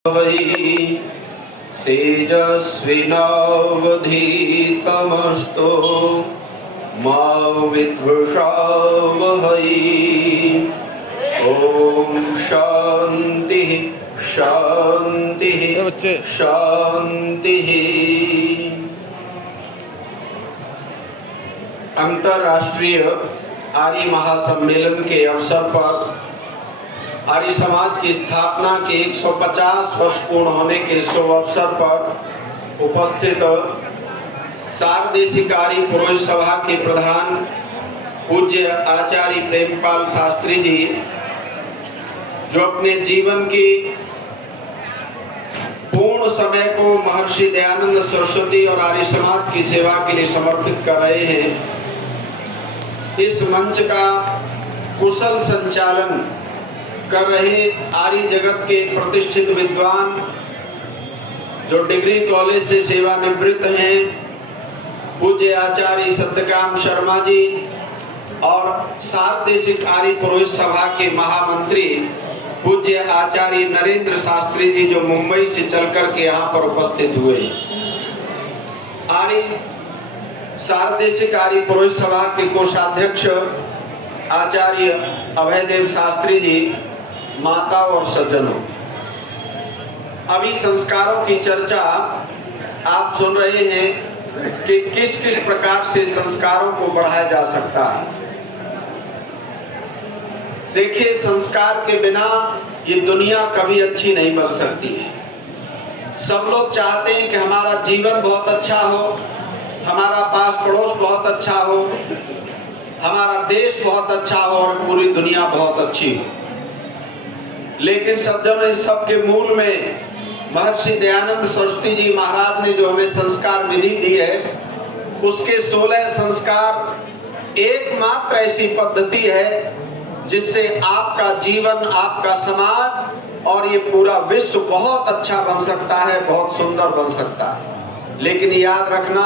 तेजस्विनावधीतमस्तु मा विद्विषावहै। ओम शांति शांति शांति। अंतर्राष्ट्रीय आर्य महासम्मेलन के अवसर पर आर्य समाज की स्थापना के 150 वर्ष पूर्ण होने के शुभ अवसर पर उपस्थित सार्वदेशिक आर्य पुरोहित सभा के प्रधान पूज्य आचार्य प्रेमपाल शास्त्री जी, जो अपने जीवन की पूर्ण समय को महर्षि दयानंद सरस्वती और आर्य समाज की सेवा के लिए समर्पित कर रहे हैं, इस मंच का कुशल संचालन कर रहे आर्य जगत के प्रतिष्ठित विद्वान जो डिग्री कॉलेज से सेवानिवृत्त हैं, पूज्य आचार्य सत्यकाम शर्मा जी, और सार्वदेशिक आर्य पुरोहित सभा के महामंत्री पूज्य आचार्य नरेंद्र शास्त्री जी, जो मुंबई से चलकर के यहाँ पर उपस्थित हुए। आर्य सार्वदेशिक आर्य पुरोहित सभा के कोषाध्यक्ष आचार्य अभयदेव शास्त्री जी, माता और सज्जनों, अभी संस्कारों की चर्चा आप सुन रहे हैं कि किस किस प्रकार से संस्कारों को बढ़ाया जा सकता है। देखिए, संस्कार के बिना ये दुनिया कभी अच्छी नहीं बन सकती है। सब लोग चाहते हैं कि हमारा जीवन बहुत अच्छा हो, हमारा पास पड़ोस बहुत अच्छा हो, हमारा देश बहुत अच्छा हो और पूरी दुनिया बहुत अच्छी हो। लेकिन सज्जनों, इस सब के मूल में महर्षि दयानंद सरस्वती जी महाराज ने जो हमें संस्कार विधि दी है, उसके 16 संस्कार एकमात्र ऐसी पद्धति है जिससे आपका जीवन, आपका समाज और ये पूरा विश्व बहुत अच्छा बन सकता है, बहुत सुंदर बन सकता है। लेकिन याद रखना,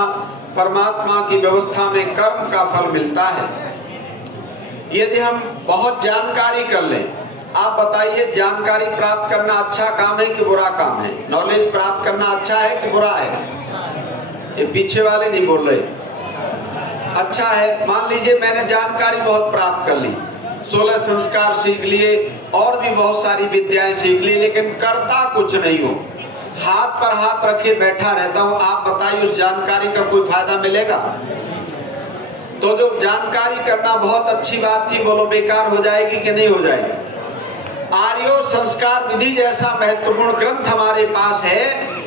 परमात्मा की व्यवस्था में कर्म का फल मिलता है। यदि हम बहुत जानकारी कर लें, आप बताइए, जानकारी प्राप्त करना अच्छा काम है कि बुरा काम है? नॉलेज प्राप्त करना अच्छा है कि बुरा है? ये पीछे वाले नहीं बोल रहे। अच्छा है। मान लीजिए मैंने जानकारी बहुत प्राप्त कर ली, 16 संस्कार सीख लिए और भी बहुत सारी विद्याएं सीख ली, लेकिन करता कुछ नहीं हो, हाथ पर हाथ रखे बैठा रहता हूं। आप बताइए, उस जानकारी का कोई फायदा मिलेगा? तो जो जानकारी करना बहुत अच्छी बात थी, बोलो बेकार हो जाएगी कि नहीं हो जाएगी? आर्यो संस्कार विधि जैसा महत्वपूर्ण ग्रंथ हमारे पास है,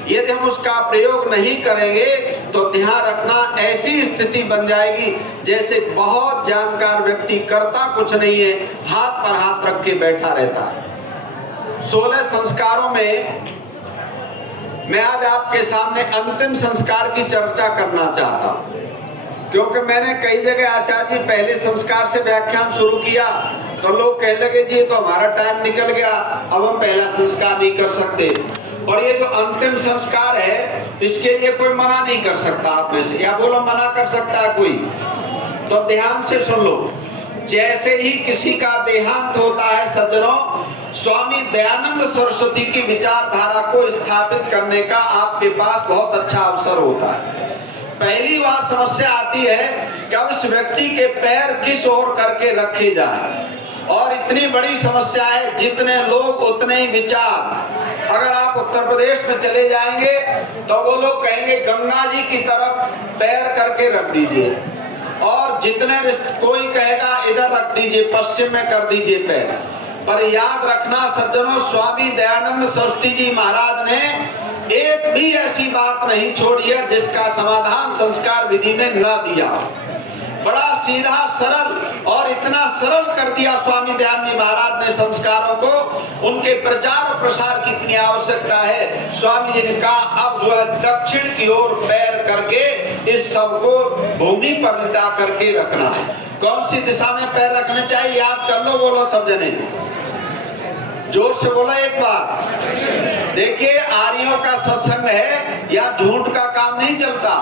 यदि हम उसका प्रयोग नहीं करेंगे तो ध्यान रखना, ऐसी स्थिति बन जाएगी जैसे बहुत जानकार व्यक्ति करता कुछ नहीं है, हाथ पर हाथ रख के बैठा रहता है। 16 संस्कारों में मैं आज आपके सामने अंतिम संस्कार की चर्चा करना चाहता हूं, क्योंकि मैंने कई जगह आचार्य जी पहले संस्कार से व्याख्यान शुरू किया तो लोग कहने लगे, जी तो हमारा टाइम निकल गया, अब हम पहला संस्कार नहीं कर सकते। और ये जो अंतिम संस्कार है, इसके लिए कोई मना नहीं कर सकता आप में से, या बोलो मना कर सकता है कोई? तो ध्यान से सुन लो। जैसे ही किसी का देहांत होता है सज्जनों, स्वामी दयानंद सरस्वती की विचारधारा को स्थापित करने का आपके पास बहुत अच्छा अवसर होता है। पहली बार समस्या आती है कि अब इस व्यक्ति के पैर किस ओर करके रखे जाएं, और इतनी बड़ी समस्या है, जितने लोग उतने ही विचार। अगर आप उत्तर प्रदेश में चले जाएंगे तो वो लोग कहेंगे गंगा जी की तरफ पैर करके रख दीजिए, और जितने कोई कहेगा इधर रख दीजिए, पश्चिम में कर दीजिए पैर। पर याद रखना सज्जनों, स्वामी दयानंद सरस्वती जी महाराज ने एक भी ऐसी बात नहीं छोड़ी है जिसका समाधान संस्कार विधि में न दिया। बड़ा सीधा सरल, और इतना सरल कर दिया स्वामी दयानंद जी महाराज ने संस्कारों को। उनके प्रचार और प्रसार की इतनी आवश्यकता है, स्वामी जी ने कहा अब जो है दक्षिण की ओर पैर करके इस सब को भूमि पर लिटा करके रखना है। कौन सी दिशा में पैर रखने चाहिए? याद कर लो, बोलो सब जने, जोर से बोला एक बार। देखिए, आर्यों का सत्संग है, या झूठ का काम नहीं चलता।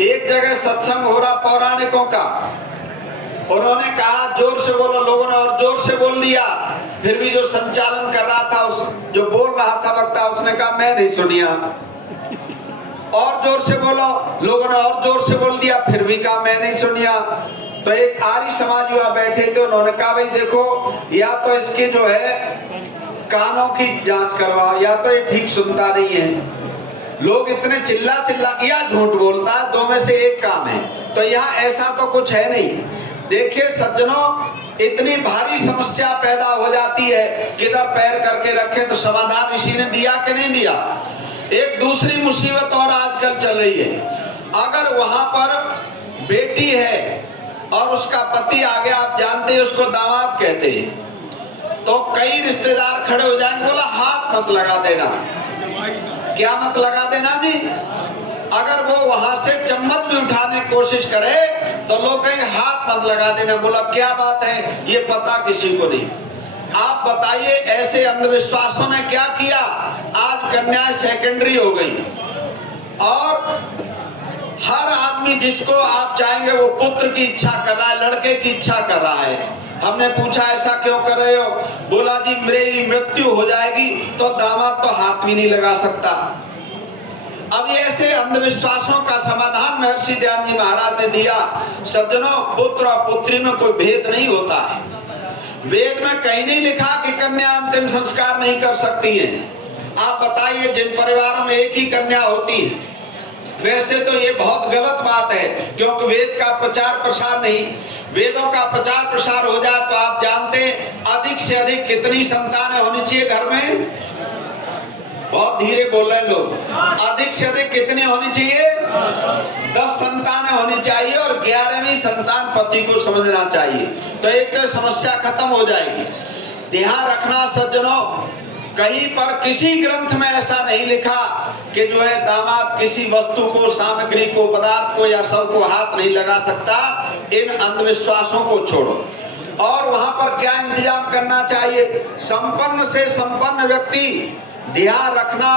एक जगह सत्संग हो रहा पौराणिकों का, उन्होंने कहा जोर से बोलो, लोगों ने और जोर से बोल दिया फिर भी जो संचालन कर रहा था, उस जो बोल रहा था वक्ता, उसने कहा मैं नहीं सुनिया। और जोर से बोलो, लोगों ने और जोर से बोल दिया, फिर भी कहा मैं नहीं सुनिया। तो एक आर्य समाजी वहां बैठे थे, उन्होंने कहा भाई देखो, या तो इसके जो है कानों की जांच करवाओ, या तो ये ठीक सुनता नहीं है। लोग इतने चिल्ला या झूठ बोलता है, दो में से एक काम है। तो यहाँ ऐसा तो कुछ है नहीं। देखिए सज्जनों, इतनी भारी समस्या पैदा हो जाती है, किधर पैर करके रखे। तो समाधान ऋषि ने दिया कि नहीं दिया? एक दूसरी मुसीबत और आजकल चल रही है। अगर वहां पर बेटी है और उसका पति आ गया, आप जानते हैं उसको दामाद कहते हैं, तो कई रिश्तेदार खड़े हो जाएंगे, बोला हाथ मत लगा देना। क्या मत लगा देना जी? अगर वो वहां से चम्मच भी उठाने की कोशिश करे तो लोग कहेंगे हाथ मत लगा देना। बोला क्या बात है, ये पता किसी को नहीं। आप बताइए, ऐसे अंधविश्वासों ने क्या किया? आज कन्याएं सेकेंडरी हो गई और हर आदमी जिसको आप चाहेंगे वो पुत्र की इच्छा कर रहा है, लड़के की इच्छा कर रहा है। हमने पूछा ऐसा क्यों कर रहे हो? बोला जी मेरी मृत्यु हो जाएगी तो दामाद तो हाथ भी नहीं लगा सकता। अब ये ऐसे अंधविश्वासों का समाधान महर्षि दयानंद जी महाराज ने दिया। सज्जनों, पुत्र और पुत्री में कोई भेद नहीं होता है। वेद में कहीं नहीं लिखा कि कन्या अंतिम संस्कार नहीं कर सकती है। आप बताइए, जिन परिवारों में एक ही कन्या होती है, वैसे तो ये बहुत गलत बात है, क्योंकि वेद का प्रचार प्रसार नहीं। वेदों का प्रचार प्रसार हो जाए तो आप जानते हैं अधिक से अधिक कितनी संतानें होनी चाहिए घर में? बहुत धीरे बोल रहे हैं लोग। अधिक से अधिक कितनी होनी चाहिए? 10 संतानें होनी चाहिए और 11वीं संतान पति को समझना चाहिए। तो एक तो समस्या खत्म हो जाएगी। ध्यान रखना सज्जनों, कहीं पर किसी ग्रंथ में ऐसा नहीं लिखा कि जो है दामाद किसी वस्तु को, सामग्री को, पदार्थ को या सब को हाथ नहीं लगा सकता। इन अंधविश्वासों को छोड़ो। और वहां पर क्या इंतजाम करना चाहिए? संपन्न से संपन्न व्यक्ति, ध्यान रखना,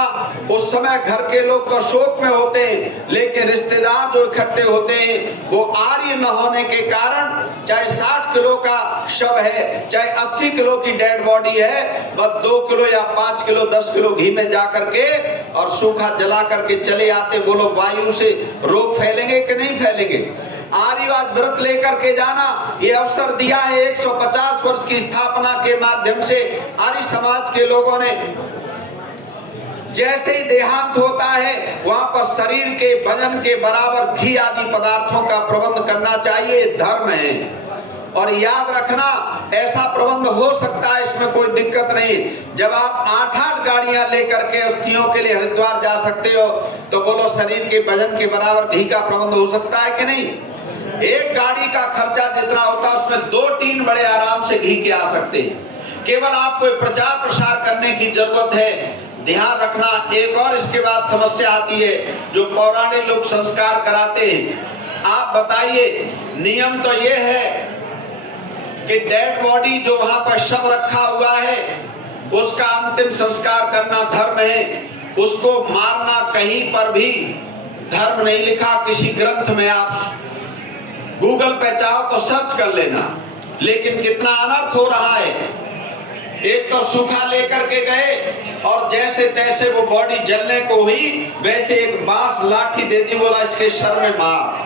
उस समय घर के लोग तो शोक में होते हैं, लेकिन रिश्तेदार जो इकट्ठे होते हैं वो आर्य न होने के कारण, चाहे 60 किलो का शव है, चाहे 80 किलो की डेड बॉडी है, बस 2 किलो या 5 किलो 10 किलो घी में जा करके और सूखा जला करके चले आते। बोलो वायु से रोग फैलेंगे कि नहीं फैलेंगे? आर्य आज व्रत लेकर के जाना, ये अवसर दिया है 150 वर्ष की स्थापना के माध्यम से आर्य समाज के लोगों ने। जैसे ही देहांत होता है वहां पर शरीर के भजन के बराबर घी आदि पदार्थों का प्रबंध करना चाहिए, धर्म है। और याद रखना, ऐसा प्रबंध हो सकता है, इसमें कोई दिक्कत नहीं। जब आप 8-8 गाड़ियां लेकर के अस्थियों के लिए हरिद्वार जा सकते हो, तो बोलो शरीर के भजन के बराबर घी का प्रबंध हो सकता है कि नहीं? एक गाड़ी का खर्चा जितना होता है उसमें 2-3 बड़े आराम से घी के आ सकते हैं। केवल आपको प्रचार प्रसार करने की जरूरत है। ध्यान रखना, एक और इसके बाद समस्या आती है, जो पौराणिक लोग संस्कार कराते हैं। आप बताइए, नियम तो ये है कि डेड बॉडी जो वहां पर शव रखा हुआ है उसका अंतिम संस्कार करना धर्म है। उसको मारना कहीं पर भी धर्म नहीं लिखा किसी ग्रंथ में। आप गूगल पे चाहो तो सर्च कर लेना। लेकिन कितना अनर्थ हो रहा है। एक तो सूखा लेकर के गए और जैसे तैसे वो बॉडी जलने को हुई, वैसे एक बांस लाठी दे दी, बोला इसके सर में मार।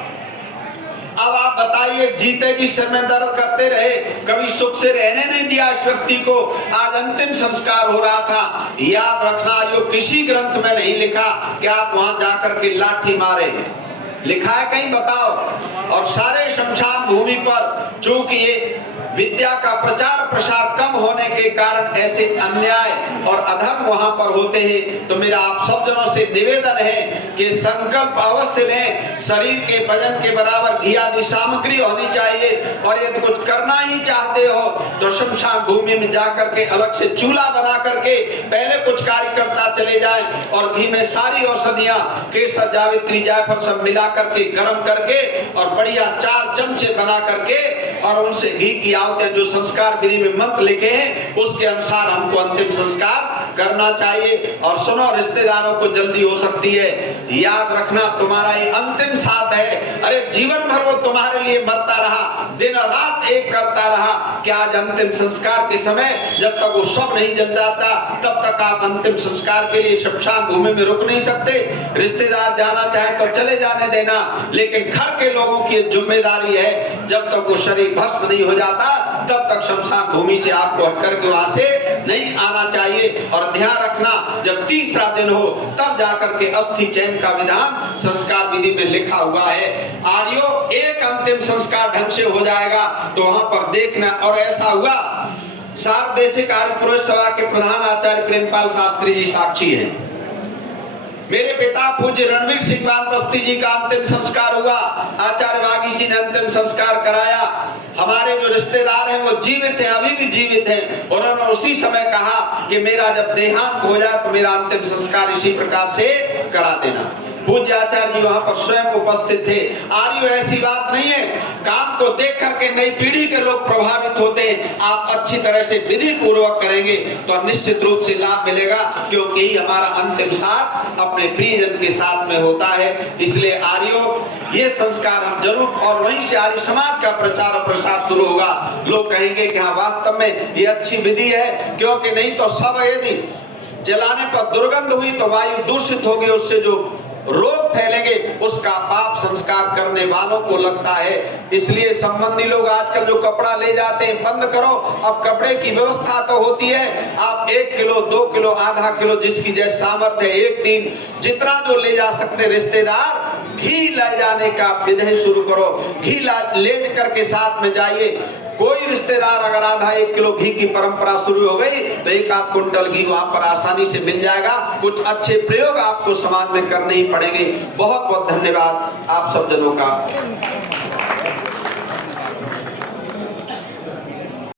अब आप बताइए, जीते जी सर में दर्द करते रहे, कभी सुख से रहने नहीं दिया इस व्यक्ति को। आज अंतिम संस्कार हो रहा था। याद रखना, जो किसी ग्रंथ में नहीं लिखा कि आप वहां जाकर के लाठी मारे। लिखा है कहीं? बताओ। और सारे शमशान भूमि पर चूंकि ये विद्या का प्रचार प्रसार कम होने के कारण ऐसे अन्याय और अधर्म वहां पर होते हैं। तो मेरा आप सब जनों से निवेदन है कि संकल्प अवश्य लें, शरीर के वजन के बराबर घी आदि सामग्री होनी चाहिए। और यदि कुछ करना ही चाहते हो तो शमशान भूमि में जाकर के अलग से चूल्हा बना करके पहले कुछ कार्य करता चले जाए और घी में सारी औषधियां, केसर, जावित्री, जायफल सब मिला करके गर्म करके और बढ़िया 4 चमचे बना करके और उनसे घी की आवतें जो संस्कार विधि में मंत्र लिखे हैं उसके अनुसार हमको अंतिम संस्कार करना चाहिए। और सुनो, रिश्तेदारों को जल्दी हो सकती है, याद रखना तुम्हारा ये अंतिम साथ है। अरे जीवन भर वो तुम्हारे लिए मरता रहा, दिन और रात एक करता रहा, कि आज अंतिम संस्कार के समय जब तक वो शव नहीं जल जाता तब तक आप अंतिम संस्कार के लिए शमशान भूमि में रुक नहीं सकते। रिश्तेदार जाना चाहे तो चले जाने देना, लेकिन घर के लोगों की जिम्मेदारी है, जब तक वो शरीर भस्म नहीं हो जाता तब तक शमशान भूमि से आपको हट करके वहां से नहीं आना चाहिए। और ध्यान रखना, जब तीसरा दिन हो तब जाकर के अस्थि चयन का विधान संस्कार विधि में लिखा हुआ है। आर्यो, एक अंतिम संस्कार ढंग से हो जाएगा तो वहां पर देखना। और ऐसा हुआ, सार्वदेशिक आर्य पुरुष सभा के प्रधान आचार्य प्रेमपाल शास्त्री जी साक्षी हैं। मेरे पिता पूज्य रणवीर सिंह वानप्रस्थी जी का अंतिम संस्कार हुआ, आचार्य वागीशी ने अंतिम संस्कार कराया। हमारे जो रिश्तेदार हैं वो जीवित हैं, अभी भी जीवित हैं। उन्होंने उसी समय कहा कि मेरा जब देहांत हो जाए तो मेरा अंतिम संस्कार इसी प्रकार से करा देना। पूज्य आचार्य जी वहां पर स्वयं उपस्थित थे। आर्यो, ऐसी बात नहीं है, काम को देख करके नई पीढ़ी के लोग प्रभावित होते हैं। आप अच्छी तरह से विधि पूर्वक करेंगे तो निश्चित रूप से लाभ मिलेगा, क्योंकि ही हमारा अंतिम साथ अपने प्रियजन के साथ में होता है। इसलिए आर्यो, ये संस्कार हम जरूर, और वहीं से आर्य समाज का प्रचार और प्रसार शुरू होगा। लोग कहेंगे कि हाँ, वास्तव में ये अच्छी विधि है, क्योंकि नहीं तो सब यदि जलाने पर दुर्गंध हुई तो वायु दूषित होगी, उससे जो रोग फैलेंगे उसका पाप संस्कार करने वालों को लगता है। इसलिए संबंधी लोग आजकल जो कपड़ा ले जाते हैं, बंद करो। अब कपड़े की व्यवस्था तो होती है, आप 1 किलो 2 किलो आधा किलो जिसकी जैसे सामर्थ्य है, 1 टीन जितना जो ले जा सकते रिश्तेदार, घी ले जाने का विधि शुरू करो। घी ले करके साथ में जाइए। कोई रिश्तेदार अगर आधा 1 किलो घी की परंपरा शुरू हो गई तो 1 आध कुंटल घी वहां पर आसानी से मिल जाएगा। कुछ अच्छे प्रयोग आपको समाज में करने ही पड़ेंगे। बहुत बहुत धन्यवाद आप सब जनों का।